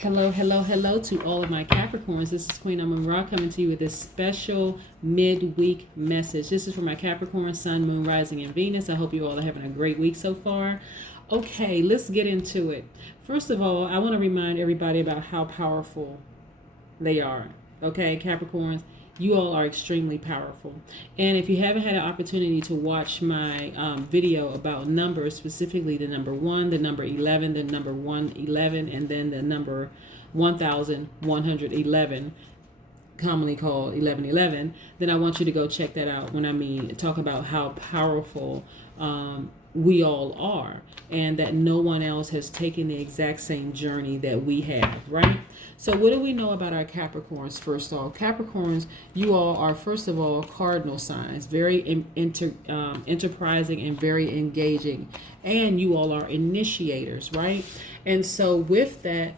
Hello, hello, hello to all of my Capricorns. This is Queen Amun Ra coming to you with this special midweek message. This is for my Capricorn, Sun, Moon, Rising, and Venus. I hope you all are having a great week so far. Okay, let's get into it. First of all, I want to remind everybody about how powerful they are. Okay, Capricorns, you all are extremely powerful. And if you haven't had an opportunity to watch my video about numbers, specifically the number 1, the number 11, the number 111, and then the number 1111, commonly called 1111, then I want you to go check that out when talk about how powerful we all are, and that no one else has taken the exact same journey that we have, right? So what do we know about our Capricorns? First of all, Capricorns, you all are, first of all, cardinal signs, very enterprising and very engaging, and you all are initiators, right? And so with that,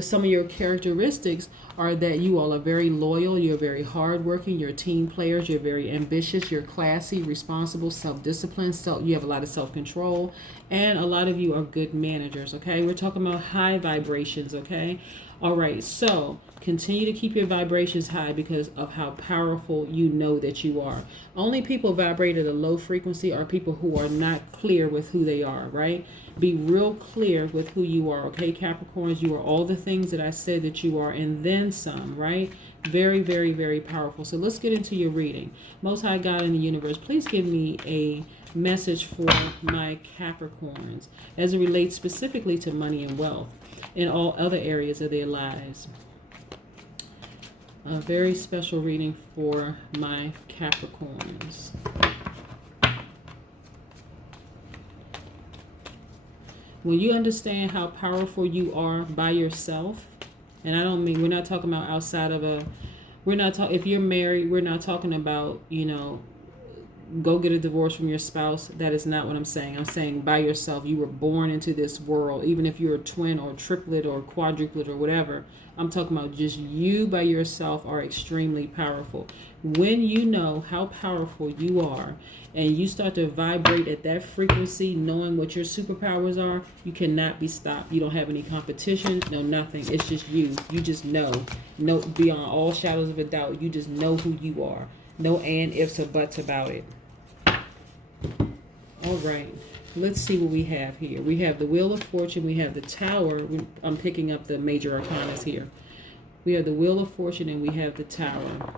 some of your characteristics are that you all are very loyal, you're very hardworking, you're team players, you're very ambitious, you're classy, responsible, self-disciplined, you have a lot of self-control, and a lot of you are good managers, okay? We're talking about high vibrations, okay? All right, so continue to keep your vibrations high because of how powerful you know that you are. Only people vibrate at a low frequency are people who are not clear with who they are, right? Be real clear with who you are, okay, Capricorns? You are all the things that I said that you are and then some, right? Very, very, very powerful. So let's get into your reading. Most High God in the universe, please give me a message for my Capricorns as it relates specifically to money and wealth in all other areas of their lives. A very special reading for my Capricorns. When you understand how powerful you are by yourself, and I don't mean, we're not talking about outside of if you're married, we're not talking about, go get a divorce from your spouse. That is not what I'm saying. I'm saying by yourself. You were born into this world, even if you're a twin or triplet or quadruplet or whatever. I'm talking about just you by yourself are extremely powerful. When you know how powerful you are and you start to vibrate at that frequency, knowing what your superpowers are, you cannot be stopped. You don't have any competition, no nothing. It's just you. You just know beyond all shadows of a doubt. You just know who you are. No and, ifs, or buts about it. All right. Let's see what we have here. We have the Wheel of Fortune. We have the Tower. I'm picking up the major arcanas here. We have the Wheel of Fortune and we have the Tower.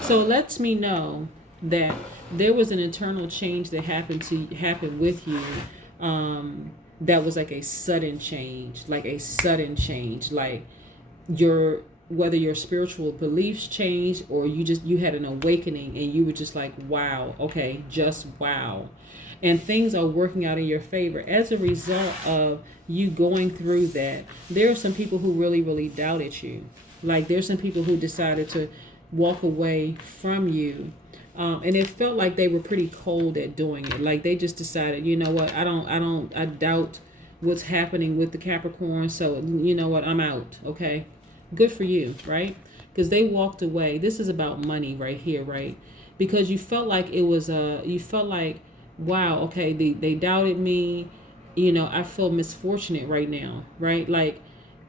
So it lets me know that there was an internal change that happened with you. That was like a sudden change, like whether your spiritual beliefs changed or you had an awakening and you were just like, wow, okay, just wow. And things are working out in your favor. As a result of you going through that, there are some people who really, really doubted you. Like there's some people who decided to walk away from you. And it felt like they were pretty cold at doing it. Like they just decided, you know what, I doubt what's happening with the Capricorn. So you know what, I'm out. Okay. Good for you, right? Because they walked away. This is about money right here, right? Because you felt like wow, okay, they doubted me. I feel misfortunate right now, right? Like,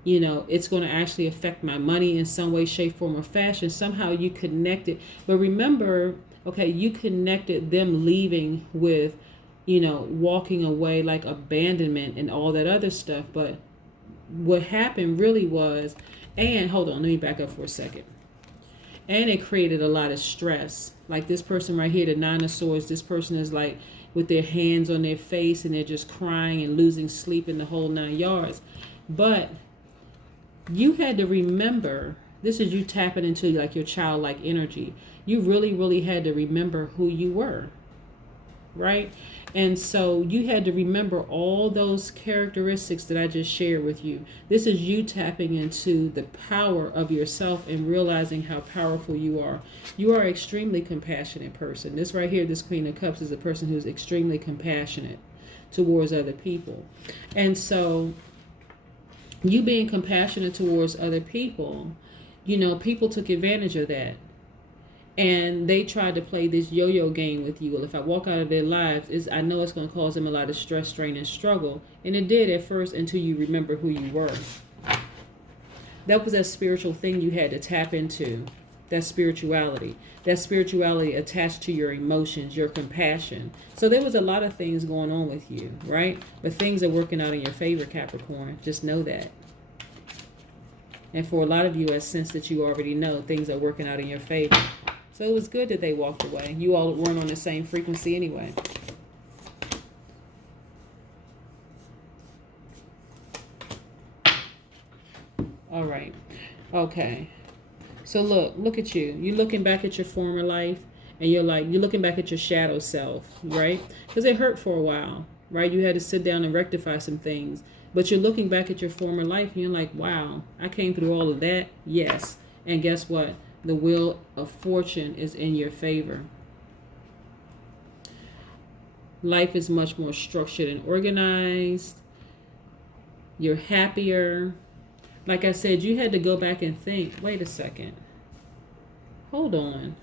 it's going to actually affect my money in some way, shape, form, or fashion. Somehow you connected. But remember, okay, you connected them leaving with, walking away, like abandonment and all that other stuff. But what happened really was, and hold on, let me back up for a second. And it created a lot of stress. Like this person right here, the Nine of Swords, this person is like with their hands on their face and they're just crying and losing sleep in the whole 9 yards. But you had to remember, this is you tapping into like your childlike energy. You really, really had to remember who you were, right? And so you had to remember all those characteristics that I just shared with you. This is you tapping into the power of yourself and realizing how powerful you are. You are an extremely compassionate person. This right here, this Queen of Cups, is a person who's extremely compassionate towards other people. And so you being compassionate towards other people, people took advantage of that. And they tried to play this yo-yo game with you. Well, if I walk out of their lives, I know it's going to cause them a lot of stress, strain, and struggle. And it did at first until you remember who you were. That was that spiritual thing you had to tap into. That spirituality. That spirituality attached to your emotions, your compassion. So there was a lot of things going on with you, right? But things are working out in your favor, Capricorn. Just know that. And for a lot of you, I sense that you already know things are working out in your favor. So it was good that they walked away. You all weren't on the same frequency anyway. All right. Okay. So look at you. You're looking back at your former life, and you're looking back at your shadow self, right? Because it hurt for a while, right? You had to sit down and rectify some things. But you're looking back at your former life, and you're like, wow, I came through all of that. Yes. And guess what? The wheel of fortune is in your favor. Life is much more structured and organized. You're happier. Like I said, you had to go back and think, wait a second. Hold on.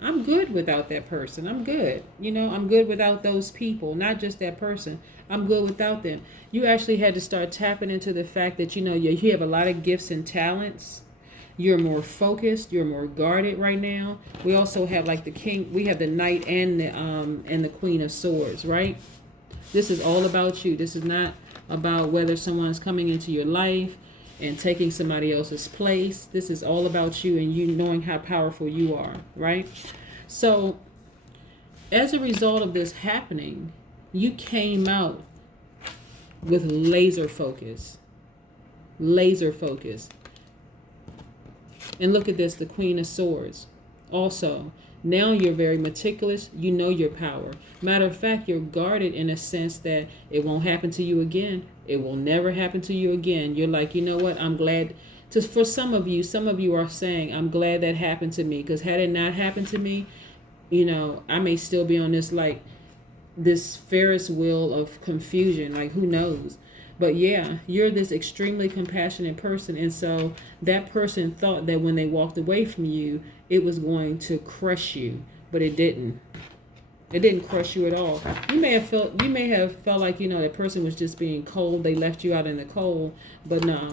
I'm good without that person. I'm good. I'm good without those people, not just that person. I'm good without them. You actually had to start tapping into the fact that, you have a lot of gifts and talents. You're more focused. You're more guarded right now. We also have like the king. We have the knight and the queen of swords, right? This is all about you. This is not about whether someone's coming into your life and taking somebody else's place. This is all about you and you knowing how powerful you are, right? So as a result of this happening, you came out with laser focus. Laser focus. And look at this, the Queen of Swords. Also, now you're very meticulous. You know your power. Matter of fact, you're guarded in a sense that it won't happen to you again. It will never happen to you again. You're like, you know what? I'm glad. For some of you are saying, I'm glad that happened to me. Because had it not happened to me, I may still be on this Ferris wheel of confusion. Like, who knows? But yeah, you're this extremely compassionate person. And so that person thought that when they walked away from you, it was going to crush you. But it didn't. It didn't crush you at all. You may have felt like, that person was just being cold. They left you out in the cold. But no.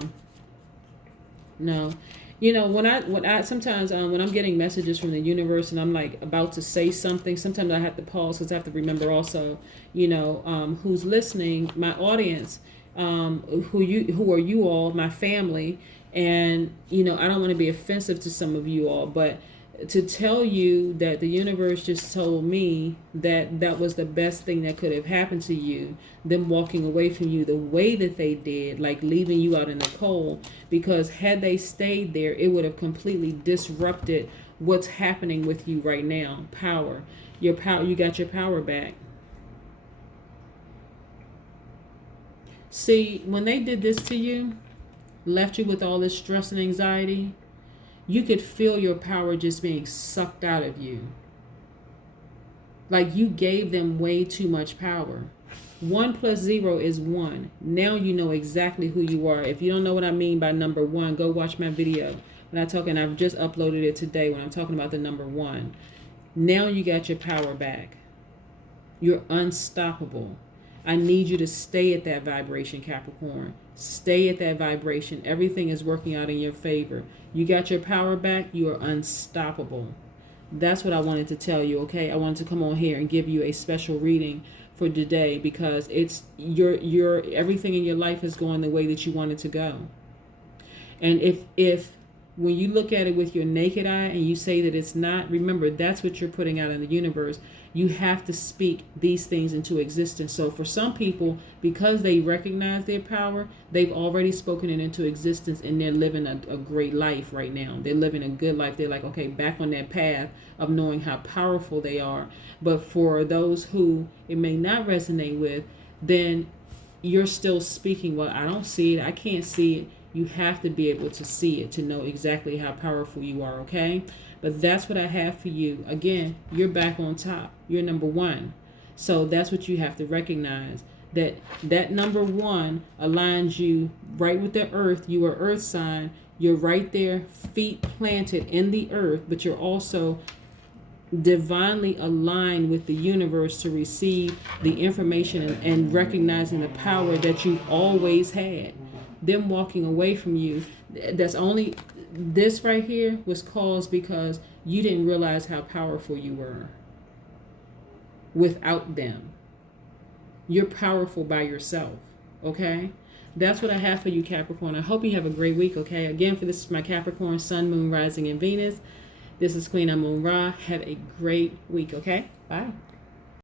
Sometimes when I'm getting messages from the universe and I'm like about to say something, sometimes I have to pause because I have to remember also, who's listening, my audience. Who are you all, my family, and I don't want to be offensive to some of you all, but to tell you that the universe just told me that was the best thing that could have happened to you, them walking away from you the way that they did, like leaving you out in the cold, because had they stayed there, it would have completely disrupted what's happening with you right now. Power, you got your power back. See, when they did this to you, left you with all this stress and anxiety, you could feel your power just being sucked out of you. Like you gave them way too much power. 1 + 0 is 1. Now you know exactly who you are. If you don't know what I mean by number 1, go watch my video. And I've just uploaded it today when I'm talking about the number 1. Now you got your power back. You're unstoppable. I need you to stay at that vibration, Capricorn. Stay at that vibration. Everything is working out in your favor. You got your power back. You are unstoppable. That's what I wanted to tell you, okay? I wanted to come on here and give you a special reading for today because it's your everything in your life is going the way that you want it to go. And if when you look at it with your naked eye and you say that it's not, remember, that's what you're putting out in the universe. You have to speak these things into existence. So for some people, because they recognize their power, they've already spoken it into existence and they're living a great life right now. They're living a good life. They're like, okay, back on that path of knowing how powerful they are. But for those who it may not resonate with, then you're still speaking, well, I don't see it. I can't see it. You have to be able to see it to know exactly how powerful you are, okay? But that's what I have for you. Again, you're back on top. You're number 1. So that's what you have to recognize. That number 1 aligns you right with the earth. You are earth sign. You're right there, feet planted in the earth, but you're also divinely aligned with the universe to receive the information and recognizing the power that you've always had. them walking away from you, that's only, this right here was caused because you didn't realize how powerful you were without them. You're powerful by yourself, okay? That's what I have for you, Capricorn. I hope you have a great week, okay? Again, for this is my Capricorn, Sun, Moon, Rising, and Venus. This is Queen Amun Ra. Have a great week, okay? Bye.